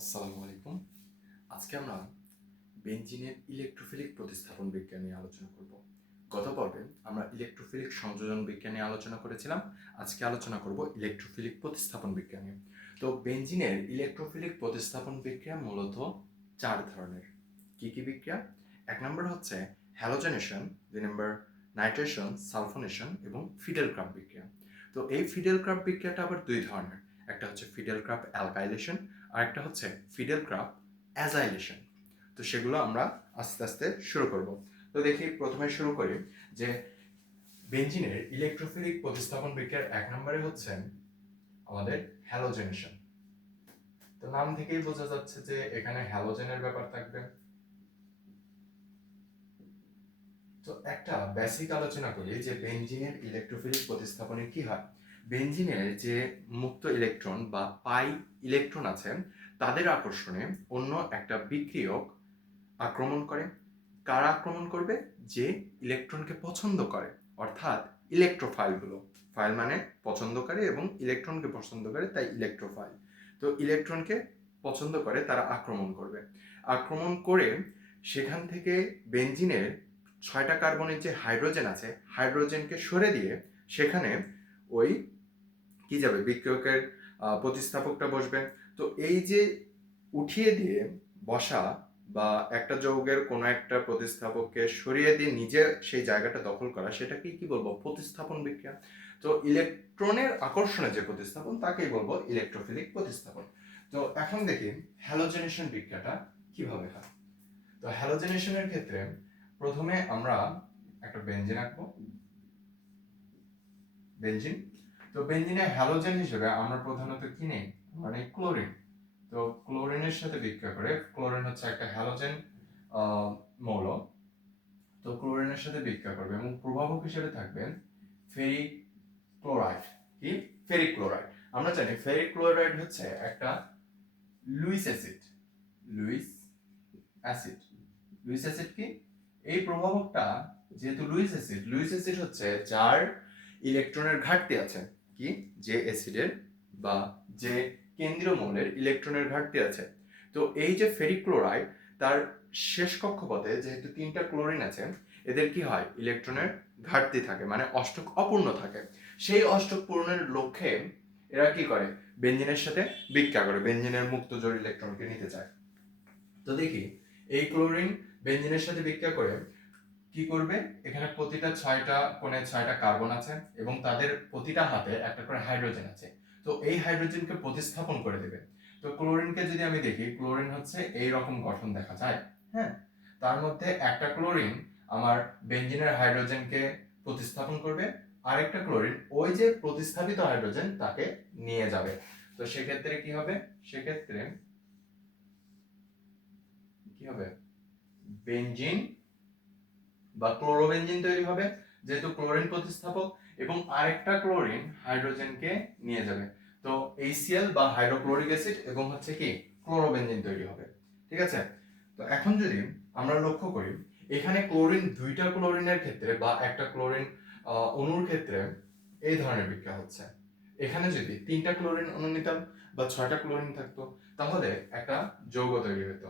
আসসালামু আলাইকুম। আজকে আমরা বেনজিনের ইলেকট্রোফিলিক প্রতিস্থাপন বিজ্ঞান নিয়ে আলোচনা করব। গত পর্বে আমরা ইলেকট্রোফিলিক সংযোজন বিজ্ঞান নিয়ে আলোচনা করেছিলাম। আজকে আলোচনা করব ইলেকট্রোফিলিক প্রতিস্থাপন বিজ্ঞান নিয়ে। তো বেনজিনের ইলেকট্রোফিলিক প্রতিস্থাপন বিক্রিয়া মূলত 4 ধরনের। কি কি বিক্রিয়া? 1 নম্বর হচ্ছে হ্যালোজেনেশন, 2 নম্বর নাইট্রেশন, সালফোনেশন এবং ফিডেল-ক্রাফট বিক্রিয়া। তো এই ফিডেল-ক্রাফট বিক্রিয়াটা আবার 2 ধরনের। একটা হচ্ছে ফিডেল-ক্রাফট অ্যালকাইলেশন আর একটা হচ্ছে ফিডেল-ক্রাফট অ্যাজাইলেশন। তো সেগুলো আমরা আস্তে আস্তে শুরু করব। তো দেখি প্রথমে শুরু করি যে বেনজিনের ইলেকট্রোফিলিক প্রতিস্থাপন বিক্রিয়ার 1 নম্বরে হচ্ছে আমাদের হ্যালোজেনেশন। তো নাম থেকেই বোঝা যাচ্ছে যে এখানে হ্যালোজেনের ব্যাপার থাকবে। তো একটা বেসিক আলোচনা করি যে বেনজিনের ইলেকট্রোফিলিক প্রতিস্থাপনে কি হয়। বেনজিনের যে মুক্ত ইলেকট্রন বা পাই ইলেকট্রন আছে তাদের আকর্ষণে অন্য একটা বিক্রিয়ক আক্রমণ করে। কারা আক্রমণ করবে? যে ইলেকট্রনকে পছন্দ করে, অর্থাৎ ইলেকট্রোফাইলগুলো। ফাইল মানে পছন্দকারী এবং ইলেকট্রনকে পছন্দ করে, তাই ইলেকট্রোফাইল। তো ইলেকট্রনকে পছন্দ করে তারা আক্রমণ করবে। আক্রমণ করে সেখান থেকে বেনজিনের 6টা কার্বনের যে হাইড্রোজেন আছে হাইড্রোজেনকে সরে দিয়ে সেখানে ওই কি যাবে, বিক্রিয়কের প্রতিস্থাপকটা বসবে। তো এই যে উঠিয়ে দিয়ে বসা বা একটা যৌগের কোনো একটা প্রতিস্থাপককে সরিয়ে দিয়ে নিজে সেই জায়গাটা দখল করা, সেটাকে কি বলবো? প্রতিস্থাপন বিক্রিয়া। তো ইলেকট্রনের আকর্ষণে যে প্রতিস্থাপন তাকেই বলবো ইলেকট্রোফিলিক প্রতিস্থাপন। তো এখন দেখি হ্যালোজেনেশন বিক্রিয়াটা কিভাবে হয়। তো হ্যালোজেনেশনের ক্ষেত্রে প্রথমে আমরা একটা বেনজিন আঁকবো, বেনজিন। তো বেনজিনে হ্যালোজেন হিসেবে আমরা প্রধানত কি নেই? মানে ক্লোরিন। তো ক্লোরিনের সাথে বিক্রিয়া করে, ক্লোরিন হচ্ছে একটা হ্যালোজেন মৌল। তো ক্লোরিনের সাথে বিক্রিয়া করবে এবং প্রভাবক হিসেবে থাকবে ফেরিক ক্লোরাইড। কি? Ferric chloride. আমরা জানি ফেরিক ক্লোরাইড হচ্ছে একটা Luis acid. Luis acid. Luis acid কি? এই প্রভাবকটা যেহেতু লুইস অ্যাসিড, লুইস অ্যাসিড হচ্ছে যার ইলেকট্রনের ঘাটতি আছে। কি? যে অ্যাসিডের বা যে কেন্দ্রীয় মৌলের ইলেকট্রনের ঘাটতি আছে। তো এই যে ফেরিক ক্লোরাইড, তার শেষ কক্ষপথে যেহেতু 3টা ক্লোরিন আছে, এদের কি হয়? ইলেকট্রনের ঘাটতি থাকে, মানে অষ্টক অপূর্ণ থাকে। সেই অষ্টক পূরণের লক্ষ্যে এরা কি করে? বেনজিনের সাথে বিক্রিয়া করে, বেনজিনের মুক্ত জোড় ইলেকট্রনকে নিতে চায়। তো দেখি এই ক্লোরিন বেনজিনের সাথে বিক্রিয়া করে কি করবে? এখানে প্রতিটা 6টা কোণে 6টা কার্বন আছে এবং তাদের প্রতিটা হাতে একটা করে হাইড্রোজেন আছে। তো এই হাইড্রোজেনকে প্রতিস্থাপন করে দেবে। তো ক্লোরিনকে যদি আমি দেখি, ক্লোরিন হচ্ছে এই রকম গঠন দেখা যায়। হ্যাঁ, তার মধ্যে একটা ক্লোরিন আমার বেনজিনের হাইড্রোজেনকে প্রতিস্থাপন করবে, আরেকটা ক্লোরিন ওই যে প্রতিস্থাপিত হাইড্রোজেন তাকে নিয়ে যাবে। তো সেক্ষেত্রে কি হবে? সেক্ষেত্রে কি হবে? বেনজিন বা ক্লোরোবেনজিন তৈরি হবে, যেহেতু ক্লোরিন প্রতিস্থাপক, এবং আরেকটা ক্লোরিন হাইড্রোজেনকে নিয়ে যাবে। তো HCl বা হাইড্রোক্লোরিক অ্যাসিড এবং হচ্ছে কি ক্লোরোবেনজিন তৈরি হবে। ঠিক আছে? তো এখন যদি আমরা লক্ষ্য করি, এখানে ক্লোরিন 2টা ক্লোরিনের ক্ষেত্রে বা একটা ক্লোরিন অণুর ক্ষেত্রে এই ধরনের বিক্রিয়া হচ্ছে। এখানে যদি 3টা ক্লোরিন অণু নিতাম বা 6টা ক্লোরিন থাকতো, তাহলে একটা যৌগ তৈরি হতো।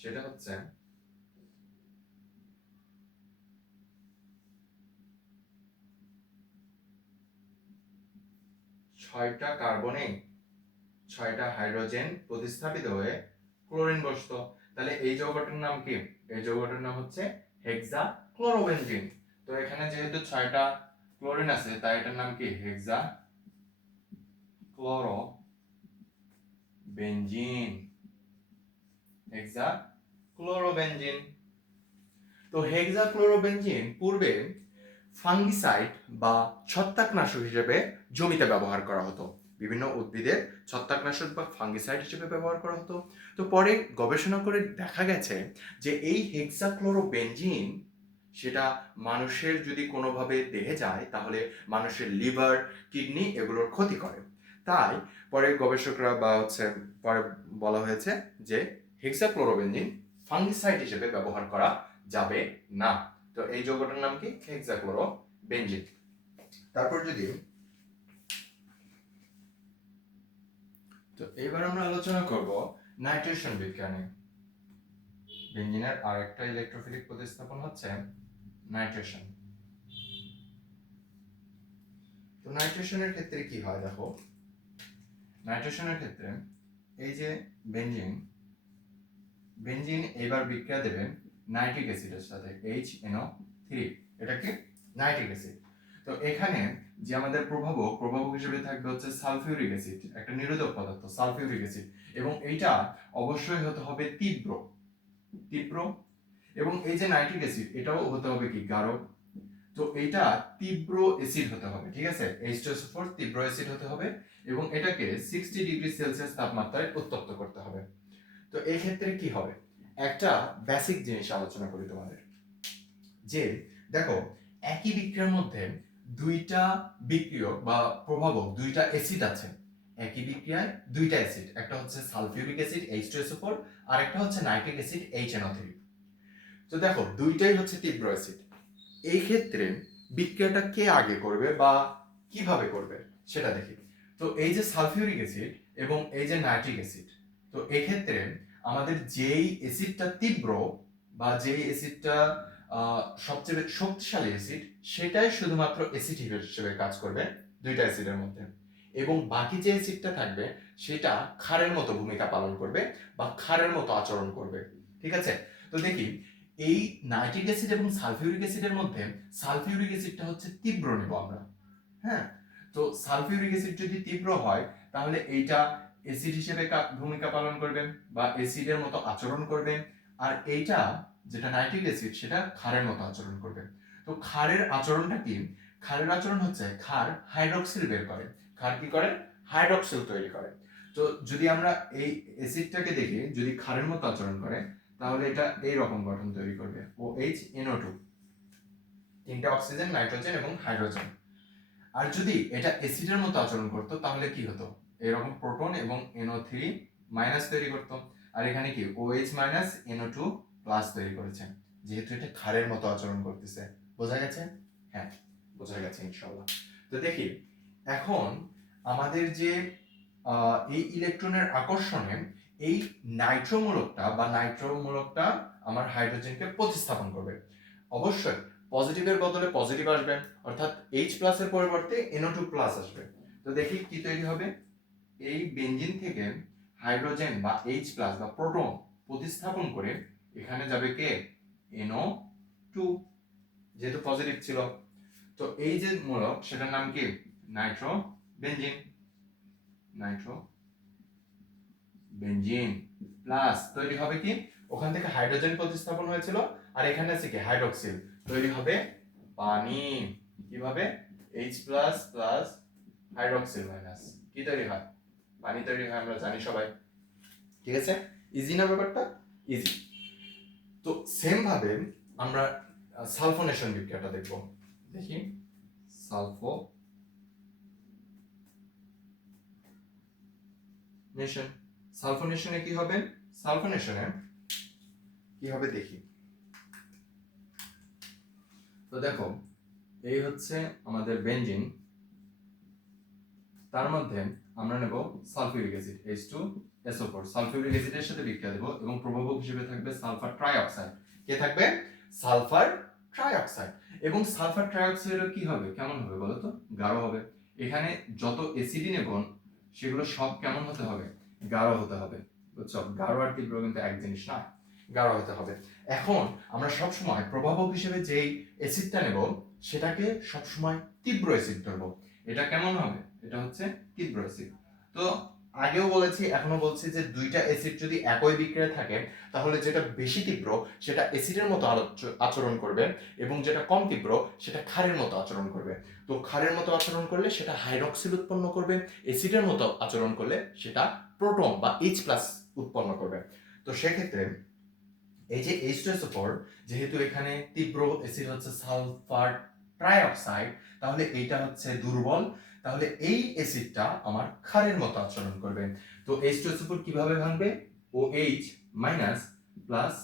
সেটা হচ্ছে 6টা কার্বনে 6টা হাইড্রোজেন প্রতিস্থাপিত হয়ে ক্লোরিন বসতো। তাহলে এই যৌগটার নাম কি? এই যৌগটার নাম হচ্ছে হেক্সা ক্লোরোবেনজিন। তো এখানে যেহেতু 6টা ক্লোরিন আছে তাই এটার নাম কি? হেক্সা ক্লোরোবেনজিন। হেক্সা ক্লোরোবেনজিন। তো হেক্সা ক্লোরোবেনজিন পূর্বে ফাঙ্গিসাইড বা ছত্রাকনাশক হিসেবে জমিতে ব্যবহার করা হতো। বিভিন্ন উদ্ভিদের ছত্রাকনাশক বা ফাঙ্গিসাইড হিসেবে ব্যবহার করা হতো। তো পরে গবেষণা করে দেখা গেছে যে এই হেক্সাক্লোরোবেনজিন সেটা মানুষের যদি কোনোভাবে দেহে যায় তাহলে মানুষের লিভার, কিডনি এগুলোর ক্ষতি করে। তাই পরে গবেষকরা বা পরে বলা হয়েছে যে হেক্সাক্লোরোবেনজিন ফাঙ্গিসাইড হিসেবে ব্যবহার করা যাবে না। তো এই যৌগটার নাম কি? হেক্সাক্লোরোবেনজিন। তারপর যদি তো এবার আমরা আলোচনা করব নাইট্রেশন বিক্রিয়া। বেঞ্জিনের আরেকটা ইলেকট্রোফিলিক প্রতিস্থাপন হচ্ছে নাইট্রেশন। তো নাইট্রেশনের ক্ষেত্রে কি হয় দেখো, নাইট্রেশনের ক্ষেত্রে এই যে বেঞ্জিন এবার বিক্রিয়া দেবে নাইট্রিক অ্যাসিডের সাথে HNO3, এটা কি নাইট্রিক অ্যাসিড। তো এখানে যে আমাদের প্রভাবক হিসেবে থাকবে হচ্ছে সালফিউরিক অ্যাসিড, একটা নিরোধক পদার্থ সালফিউরিক অ্যাসিড, এবং এইটা অবশ্যই হতে হবে তীব্র এবং এই যে নাইট্রিক অ্যাসিড এটাও হতে হবে কি গাঢ়। তো এটা তীব্র অ্যাসিড হতে হবে, ঠিক আছে, H2SO4 তীব্র অ্যাসিড হতে হবে এবং এটাকে 60 ডিগ্রি সেলসিয়াস তাপমাত্রায় উত্তপ্ত করতে হবে। তো এই ক্ষেত্রে কি হবে, একটা বেসিক জিনিস আলোচনা করি তোমাদের, যে দেখো একই বিক্রিয়ার মধ্যে দুইটা বিক্রিয়ক বা প্রভাবক, দুইটা অ্যাসিড আছে। একই বিক্রিয়ায় দুইটা অ্যাসিড, একটা হচ্ছে সালফিউরিক অ্যাসিড H2SO4 আর একটা হচ্ছে নাইট্রিক অ্যাসিড HNO3। তো দেখো দুইটাই হচ্ছে তীব্র অ্যাসিড। এই ক্ষেত্রে বিক্রিয়াটা কে আগে করবে বা কিভাবে করবে সেটা দেখি। তো এই যে সালফিউরিক অ্যাসিড এবং এই যে নাইট্রিক অ্যাসিড, তো এক্ষেত্রে আমাদের যেই অ্যাসিডটা তীব্র বা যেই অ্যাসিডটা সবচেয়ে শক্তিশালী অ্যাসিড, সেটাই শুধুমাত্র অ্যাসিড হিসেবে কাজ করবে দুইটা অ্যাসিডের মধ্যে, এবং বাকি যে অ্যাসিডটা থাকবে সেটা ক্ষারের মতো ভূমিকা পালন করবে বা ক্ষারের মতো আচরণ করবে, ঠিক আছে। তো দেখি এই নাইট্রিক অ্যাসিড এবং সালফিউরিক অ্যাসিডের মধ্যে সালফিউরিক অ্যাসিডটা হচ্ছে তীব্র নেব আমরা, হ্যাঁ। তো সালফিউরিক অ্যাসিড যদি তীব্র হয় তাহলে এইটা অ্যাসিড হিসেবে ভূমিকা পালন করবে বা অ্যাসিডের মতো আচরণ করবে, আর এইটা যেটা নাইট্রিক অ্যাসিড সেটা ক্ষারের মতো আচরণ করবে। তো ক্ষারের আচরণটা কি, ক্ষারের আচরণ হচ্ছে ক্ষার হাইড্রক্সিল বের করে। ক্ষার কি করে, হাইড্রক্সিল তৈরি করে। তো যদি আমরা এই অ্যাসিডটাকে দেখি, যদি ক্ষারের মতো আচরণ করে তাহলে এটা এই রকম গঠন তৈরি করবে, OHNO2, তিনটা অক্সিজেন, নাইট্রোজেন এবং হাইড্রোজেন। আর যদি এটা অ্যাসিডের মতো আচরণ করতো তাহলে কি হতো, এরকম প্রোটন এবং NO3 মাইনাস তৈরি করতো, আর এখানে কি OH মাইনাস NO2 প্লাস তৈরি করেছে, যেহেতু এটা ক্ষারের মতো আচরণ করতেছে। বোঝা গেছে? হ্যাঁ, বোঝা গেছে ইনশাআল্লাহ। তো দেখি এখন আমাদের যে এই ইলেকট্রনের আকর্ষণে এই নাইট্রোমূলকটা আমার হাইড্রোজেনকে প্রতিস্থাপন করবে। অবশ্যই পজিটিভের বদলে পজিটিভ আসবে, অর্থাৎ H প্লাসের পরিবর্তে NO2 প্লাস আসবে। তো দেখি কি তৈরি হবে, এই বেঞ্জিন থেকে হাইড্রোজেন বা H প্লাস বা প্রোটন প্রতিস্থাপন করে এখানে যাবে কে, NO2, যেহেতু পজিটিভ ছিল। তো এই যে মূলক সেটার নাম কি, নাইট্রো বেঞ্জিন প্লাস তৈরি হবে কি, ওখান থেকে হাইড্রোজেন প্রতিস্থাপন হয়েছিল আর এখানে আছে কি হাইড্রক্সিল, তৈরি হবে পানি। কিভাবে, H plus plus hydroxyl minus কি তৈরি হয়, পানি তৈরি হয়, আমরা জানি সবাই, ঠিক আছে। ইজি না ব্যাপারটা, ইজি। তো সেম ভাবে আমরা সালফোনেশন বিক্রিয়াটা দেখব। দেখি সালফোনেশনে কি হবে, সালফোনেশনে কি হবে দেখি। তো দেখো এই হচ্ছে আমাদের বেঞ্জিন, তার মধ্যে আমরা নেব সালফিউরিক অ্যাসিড H2SO4, সালফিউরিক অ্যাসিডের সাথে বিক্রিয়া দেব এবং প্রভাবক হিসেবে থাকবে সালফার ট্রাইঅক্সাইড। কে থাকবে, সালফার ট্রাইঅক্সাইড। এবং সালফার ট্রাইঅক্সাইডের কি হবে, কেমন হবে বলো তো, গাঢ় হবে। এখানে যত অ্যাসিডই নেব সেগুলো সব কেমন হতে হবে, গাঢ় হতে হবে, বুঝছো। গাঢ় আর তীব্র কিন্তু এক জিনিস না, গাঢ় হতে হবে। এখন আমরা সব সময় প্রভাবক হিসেবে যেই অ্যাসিডটা নেব সেটাকে সব সময় তীব্র অ্যাসিড ধরবো। এটা কেমন হবে, এটা হচ্ছে তীব্র অ্যাসিড। তো আগেও বলেছি এখনো বলছি যে দুইটা অ্যাসিড যদি একই বিক্রিয়ায় থাকে তাহলে যেটা বেশি তীব্র সেটা অ্যাসিডের মতো আচরণ করবে এবং যেটা কম তীব্র সেটা ক্ষারের মতো আচরণ করবে। তো ক্ষারের মতো আচরণ করলে সেটা হাইড্রক্সিল উৎপন্ন করবে, অ্যাসিডের মতো আচরণ করলে সেটা প্রোটন বা H প্লাস উৎপন্ন করবে। তো সেক্ষেত্রে এই যে H2SO4, যেহেতু এখানে তীব্র অ্যাসিড হচ্ছে সালফার ট্রাইঅক্সাইড, তাহলে এইটা হচ্ছে দুর্বল, তাহলে এই অ্যাসিডটা আমার ক্ষারের মতো আচরণ করবে। তো H2SO4 কিভাবে ভাঙবে, OH মাইনাস প্লাস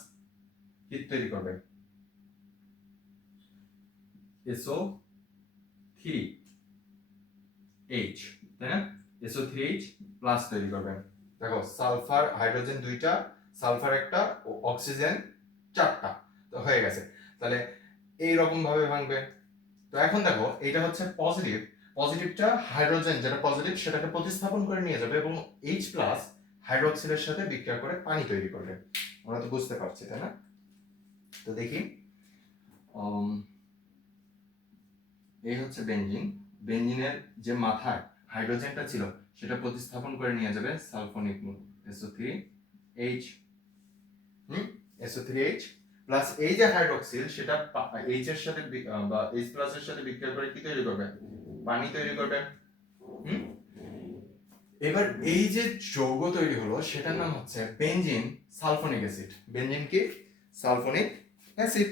কি তৈরি করবে, SO3H, তাই না, SO3H প্লাস তৈরি করবে। দেখো সালফার হাইড্রোজেন 2টা, সালফার 1টা, অক্সিজেন 4টা, তো হয়ে গেছে। তাহলে এই রকম ভাবে ভাঙবে। তো এখন দেখো এটা হচ্ছে পজিটিভ, পজিটিভটা হাইড্রোজেন যেটা পজিটিভ সেটাকে প্রতিস্থাপন করে নিয়ে যাবে এবং H প্লাস হাইড্রোক্সিলের সাথে বিক্রিয়া করে পানি তৈরি করবে। আমরা তো বুঝতে পারছি তাই না? তো দেখি, এই হচ্ছে বেনজিন। বেনজিনের যে মাথায় হাইড্রোজেনটা ছিল সেটা প্রতিস্থাপন করে নিয়ে যাবে সালফোনিক মূল SO3H, SO3H প্লাস এই যে হাইড্রোক্সিল সেটা H এর সাথে বা H প্লাস এর সাথে বিক্রিয়া করে কি তৈরি করবে? পানি তৈরি করবে। এবার এই যে যৌগ তৈরি হলো সেটার নাম হচ্ছে বেনজিন সালফোনিক অ্যাসিড। বেনজিন কি? Sulphonic acid.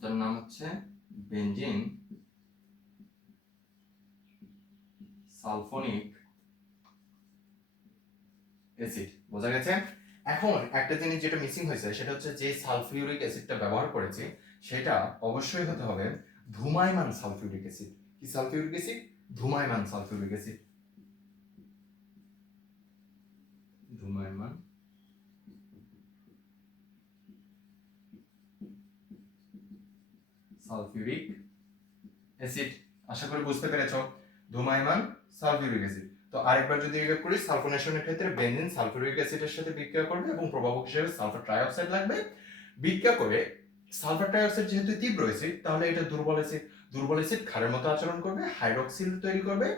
তার নাম হচ্ছে বেনজিন সালফোনিক অ্যাসিড। বোঝা গেছে? এখন একটা জিনিস যেটা মিসিং হয়েছে সেটা হচ্ছে যে সালফিউরিক অ্যাসিডটা ব্যবহার করেছি সেটা অবশ্যই হতে হবে ধূমায়মান সালফিউরিক অ্যাসিড। কি সালফিউরিক অ্যাসিড? ধূমায়মান সালফিউরিক অ্যাসিড। ধূমায়মান সালফিউরিক অ্যাসিড। আশা করি বুঝতে পেরেছো, ধূমায়মান সালফিউরিক অ্যাসিড। তো আরেকবার যদি রিক্যাপ করি, সালফোনেশনের ক্ষেত্রে বেনজিন সালফিউরিক অ্যাসিডের সাথে বিক্রিয়া করবে এবং প্রভাবক হিসেবে সালফার ট্রাইঅক্সাইড লাগবে। বিক্রিয়া করে সালফার ট্রাইঅক্সাইড যেহেতু তীব্র অ্যাসিড তাহলে এটা দুর্বল অ্যাসিড। দুর্বল অ্যাসিড ক্ষারের মতো আচরণ করবে, হাইড্রোক্সিল তৈরি করবে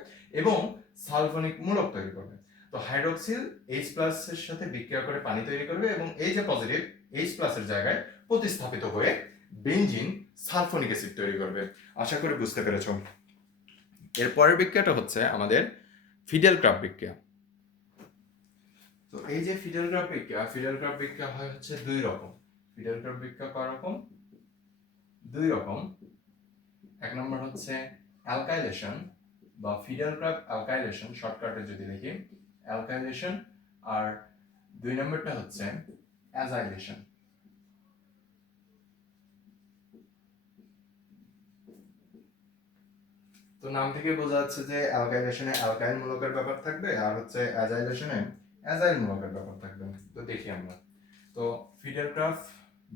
এবং সালফোনিক মূলক তৈরি করবে। তো হাইড্রোক্সিল H প্লাস এর সাথে বিক্রিয়া করে পানি তৈরি করবে এবং এই যে পজিটিভ H প্লাস এর জায়গায় প্রতিস্থাপিত হয়ে বেনজিন সালফোনিক অ্যাসিড তৈরি করবে। আশা করি বুঝতে পেরেছো। এর পরের বিক্রিয়াটা হচ্ছে আমাদের ফিডেল ক্রাফট বিক্রিয়া। তো এই যে ফিডেল ক্রাফট বিক্রিয়া, ফিডেল ক্রাফট বিক্রিয়া হয় হচ্ছে দুই রকম। ফিডেল ক্রাফট বিক্রিয়া কয় রকম? দুই রকম। এক নম্বর হচ্ছে অ্যালকাইলেশন বা ফিডেল ক্রাফট অ্যালকাইলেশন, শর্টকাটে যদি লিখি অ্যালকাইলেশন, আর দুই নম্বরটা হচ্ছে অ্যাজাইলেশন। তো নাম থেকে বোঝা যাচ্ছে যে অ্যালকাইলেশনে অ্যালকাইল মূলকের ব্যাপার থাকবে আর হচ্ছে অ্যাজাইলেশনে অ্যাজাইল মূলকের ব্যাপার থাকবে। তো দেখি আমরা। তো ফিডেল ক্রাফট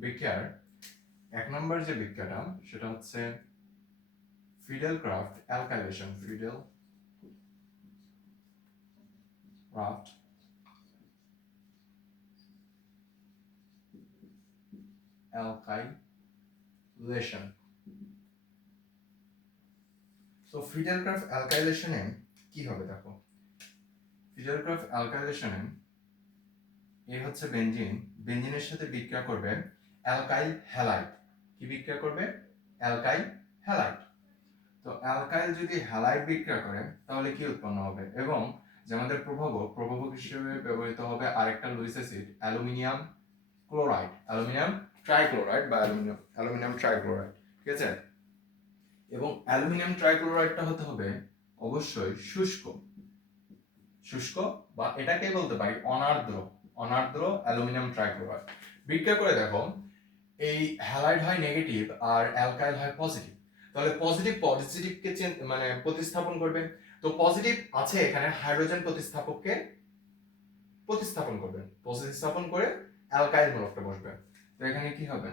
বিক্রিয়ার এক নম্বর যে বিক্রিয়াটা সেটা হচ্ছে Friedel craft alkylation. Fiddle craft alkylation. তো ফিডেল ক্রাফট অ্যালকাইলেশনে কি হবে দেখো। ফিডেল ক্রাফট অ্যালকাইলেশনে এই হচ্ছে বেনজিন, বেনজিনের সাথে বিক্রিয়া করবে অ্যালকাইল হ্যালাইড। কি বিক্রিয়া করবে? Alkyl halide. তো অ্যালকাইল যদি হ্যালাইড বিক্রিয়া করে তাহলে কি উৎপন্ন হবে? এবং যে আমাদের প্রভাবক হিসেবে ব্যবহৃত হবে আরেকটা Luis acid, aluminium chloride, aluminium trichloride বা অ্যালুমিনিয়াম ট্রাইক্লোরাইড। ঠিক আছে? এবং অ্যালুমিনিয়াম ট্রাইক্লোরাইডটা হতে হবে অবশ্যই শুষ্ক, শুষ্ক বা এটাকে বলতে পারি অনার্দ্র, অনার্দ্র অ্যালুমিনিয়াম ট্রাইক্লোরাইড। বিক্রিয়া করে দেখো এই হ্যালাইড হয় নেগেটিভ আর অ্যালকাইল হয় পজিটিভ। তাহলে পজিটিভ পজিটিভকে মানে প্রতিস্থাপন করবে। তো পজিটিভ আছে এখানে হাইড্রোজেন প্রতিস্থাপককে প্রতিস্থাপন করবে, প্রতিস্থাপন করে অ্যালকাইল মূলকটা বসবে। তো এখানে কি হবে?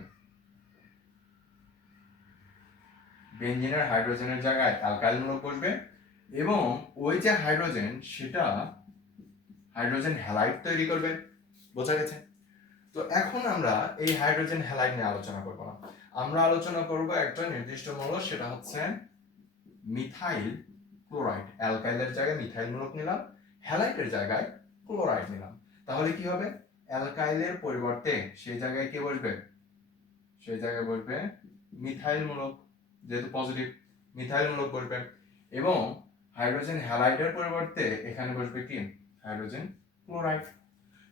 বেনজিনের হাইড্রোজেনের জায়গায় অ্যালকাইল মূলক বসবে এবং ওই যে হাইড্রোজেন সেটা হাইড্রোজেন হ্যালাইড তৈরি করবে। বোঝা গেছে? তো এখন আমরা এই হাইড্রোজেন হ্যালাইড নিয়ে আলোচনা করব না, আমরা আলোচনা করব একটা নির্দিষ্ট মৌল, সেটা হচ্ছে মিথাইল ক্লোরাইড। অ্যালকাইলের জায়গায় মিথাইল মূলক নিলাম, হ্যালাইডের জায়গায় ক্লোরাইড নিলাম। তাহলে কি হবে? অ্যালকাইলের পরিবর্তে সেই জায়গায় কি বসবে? সেই জায়গায় বসবে মিথাইল মূলক, যেহেতু পজিটিভ মিথাইল মূলক বসবে। এবং হাইড্রোজেন হ্যালাইডের পরিবর্তে এখানে বসবে কি? Hydrogen chloride.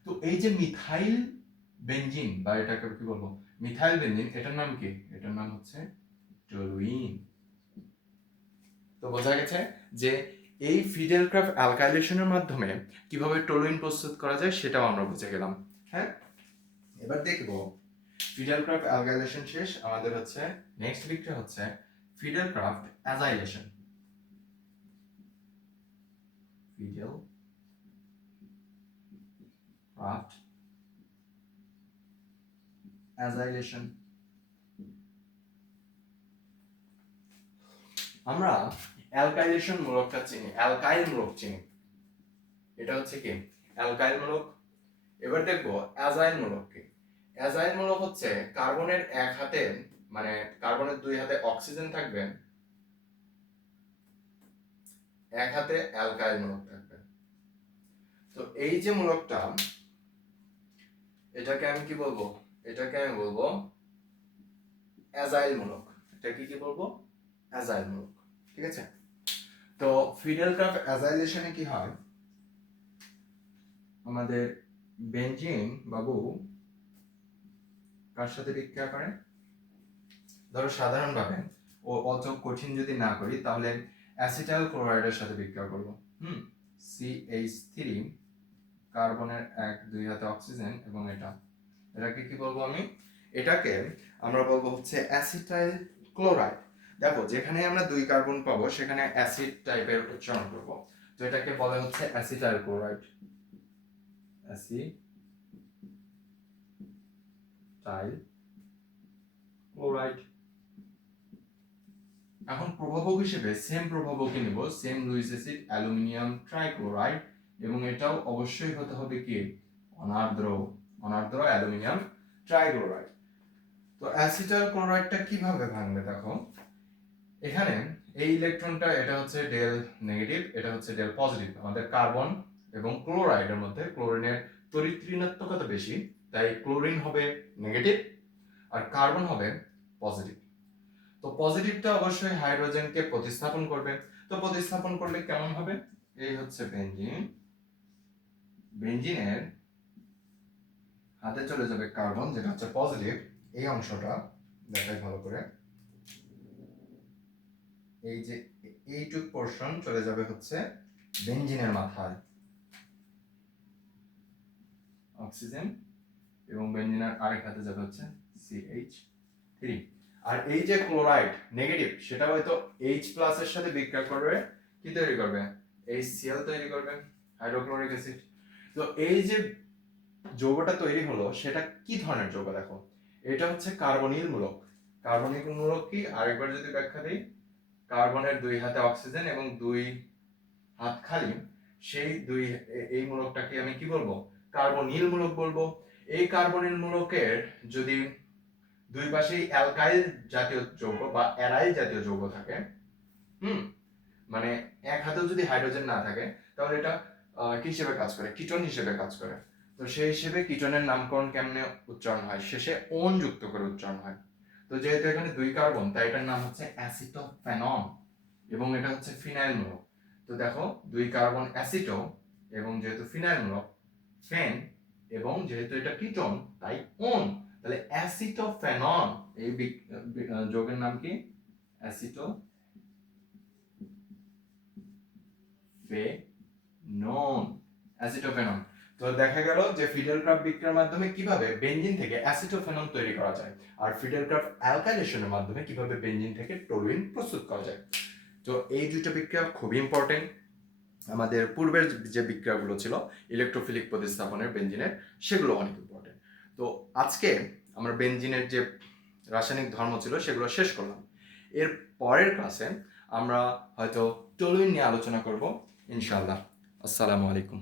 তো এই যে মিথাইল বেনজিন বা এটাকে কি বলবো, মিথাইল বেনজিন, এটার নাম কি? এটার নাম হচ্ছে টলুইন। তো বোঝা গেছে যে এই ফিডেল ক্রাফট অ্যালকাইলেশনের মাধ্যমে কিভাবে টলুইন প্রস্তুত করা যায় সেটাও আমরা বুঝে গেলাম। হ্যাঁ, এবার দেখবো ফিডেল ক্রাফট অ্যালকাইলেশন শেষ, আমাদের হচ্ছে নেক্সট বিক্রিয়া হচ্ছে Friedel Crafts acylation. Friedel Crafts acylation. আমরা অ্যালকাইলেশন মূলকটা চিনি, অ্যালকাইল মূলক চিনি, এটা হচ্ছে কি অ্যালকাইল মূলক। এবার দেখবো অ্যাজাইল মূলক কি। অ্যাজাইল মূলক হচ্ছে কার্বনের এক হাতে, মানে কার্বনের দুই হাতে অক্সিজেন থাকবে, এক হাতে অ্যালকাইল মূলক থাকবে। তো এই যে মূলকটা, এটাকে আমি কি বলবো, এটাকে আমি বলবো অ্যাজাইল মূলক। এটাকে কি বলবো, অ্যাজাইল মূলক, ঠিক আছে। তো ফিডেল ক্রাফট অ্যাজাইলেশনে কি হয়, আমাদের বেনজিন বাবু কার সাথে বিক্রিয়া করে, ধরো সাধারণভাবে ও অত কঠিন যদি না করি তাহলে অ্যাসিটাইল ক্লোরাইডের সাথে বিক্রিয়া করব। CH3 কার্বনের এক দুই হাতে অক্সিজেন এবং এটাকে কি বলবো আমি, এটাকে আমরা বলবো হচ্ছে অ্যাসিটাইল ক্লোরাইড। দেখো যেখানে আমরা দুই কার্বন পাবো সেখানে অ্যাসিড টাইপের উচ্চারণ করব, তো এটাকে বলা হচ্ছে অ্যাসিটাইল ক্লোরাইড, অ্যাসিটাইল ক্লোরাইড। এখন প্রভাবক হিসেবে সেম প্রভাবকই নিব, same Luis acid aluminium trichloride, এবং এটাও অবশ্যই হতে হবে কি অনার্দ্র, অনার্দ্র অ্যালুমিনিয়াম ট্রাইক্লোরাইড। তো অ্যাসিটাইল ক্লোরাইডটা কিভাবে ভাঙবে দেখো, এখানে এই ইলেকট্রনটা এটা হচ্ছে ডেল নেগেটিভ, এটা হচ্ছে ডেল পজিটিভ। আমাদের কার্বন এবং ক্লোরাইডের মধ্যে ক্লোরিনের তড়িৎ ঋণাত্মকতা বেশি, তাই ক্লোরিন হবে নেগেটিভ আর কার্বন হবে পজিটিভ। তো পজিটিভটা অবশ্যই হাইড্রোজেনকে প্রতিস্থাপন করবে। তো প্রতিস্থাপন করলে কেমন হবে, এই হচ্ছে বেনজিন, বেনজিনের হাতে চলে যাবে কার্বন যেটা হচ্ছে পজিটিভ, এই অংশটা দেখাই ভালো করে, এই যে এইটুক পোরশন চলে যাবে হচ্ছে বেনজিনের মাথায় অক্সিজেন, এবং বেনজিনের আরেক হাতে যাবে হচ্ছে CH3। আর এই যে ক্লোরাইড নেগেটিভ সেটা হয়তো H প্লাস এর সাথে বিক্রিয়া করবে, কি তৈরি করবে, HCl তৈরি করবে, হাইড্রোক্লোরিক অ্যাসিড। তো এই যে যৌগটা তৈরি হলো সেটা কি ধরনের যৌগ দেখো, এটা হচ্ছে কার্বনিল মূলক। কার্বনিল মূলক কি আরেকবার যদি ব্যাখ্যা দেই, কার্বনের দুই হাতে অক্সিজেন এবং দুই হাত খালি, সেই এই মূলকটাকে আমি কি বলবো, কার্বনিল মূলক বলবো। এই কার্বনিল মূলকের যদি দুই পাশেই অ্যালকাইল জাতীয় যৌগ বা অ্যারাইল জাতীয় যৌগ থাকে, মানে এক হাতেও যদি হাইড্রোজেন না থাকে তাহলে এটা কি হিসেবে কাজ করে, কিটোন হিসেবে কাজ করে। তো সেই হিসেবে কিটোনের নামকরণ কেমনে উচ্চারণ হয়, শেষে ওন যুক্ত করে উচ্চারণ হয়। তো যেহেতু এখানে দুই কার্বন তাই এটার নাম হচ্ছে অ্যাসিটোফেনন, এবং এটা হচ্ছে ফিনাইল মূলক। তো দেখো দুই কার্বন অ্যাসিটো, এবং যেহেতু ফিনাইল মূলক ফেন, এবং যেহেতু এটা কিটোন তাই ওন, তাহলে অ্যাসিটোফেনন এই যৌগের নাম কি, অ্যাসিটোফেনন। তো দেখা গেল যে ফিডেল ক্রাফট বিক্রিয়ার মাধ্যমে কিভাবে বেনজিন থেকে অ্যাসিটোফেনন তৈরি করা যায়, আর ফিডেল ক্রাফট অ্যালকাইলেশনের মাধ্যমে কিভাবে বেনজিন থেকে টলুইন প্রস্তুত করা যায়। তো এই দুইটা বিক্রিয়া খুবই ইম্পর্টেন্ট। আমাদের পূর্বের যে বিক্রিয়াগুলো ছিল ইলেকট্রোফিলিক প্রতিস্থাপনের বেনজিনের, সেগুলো অনেক ইম্পর্টেন্ট। তো আজকে আমরা বেনজিনের যে রাসায়নিক ধর্ম ছিল সেগুলো শেষ করলাম। এর পরের ক্লাসে আমরা হয়তো টলুইন নিয়ে আলোচনা করব ইনশাআল্লাহ। আসসালামু আলাইকুম।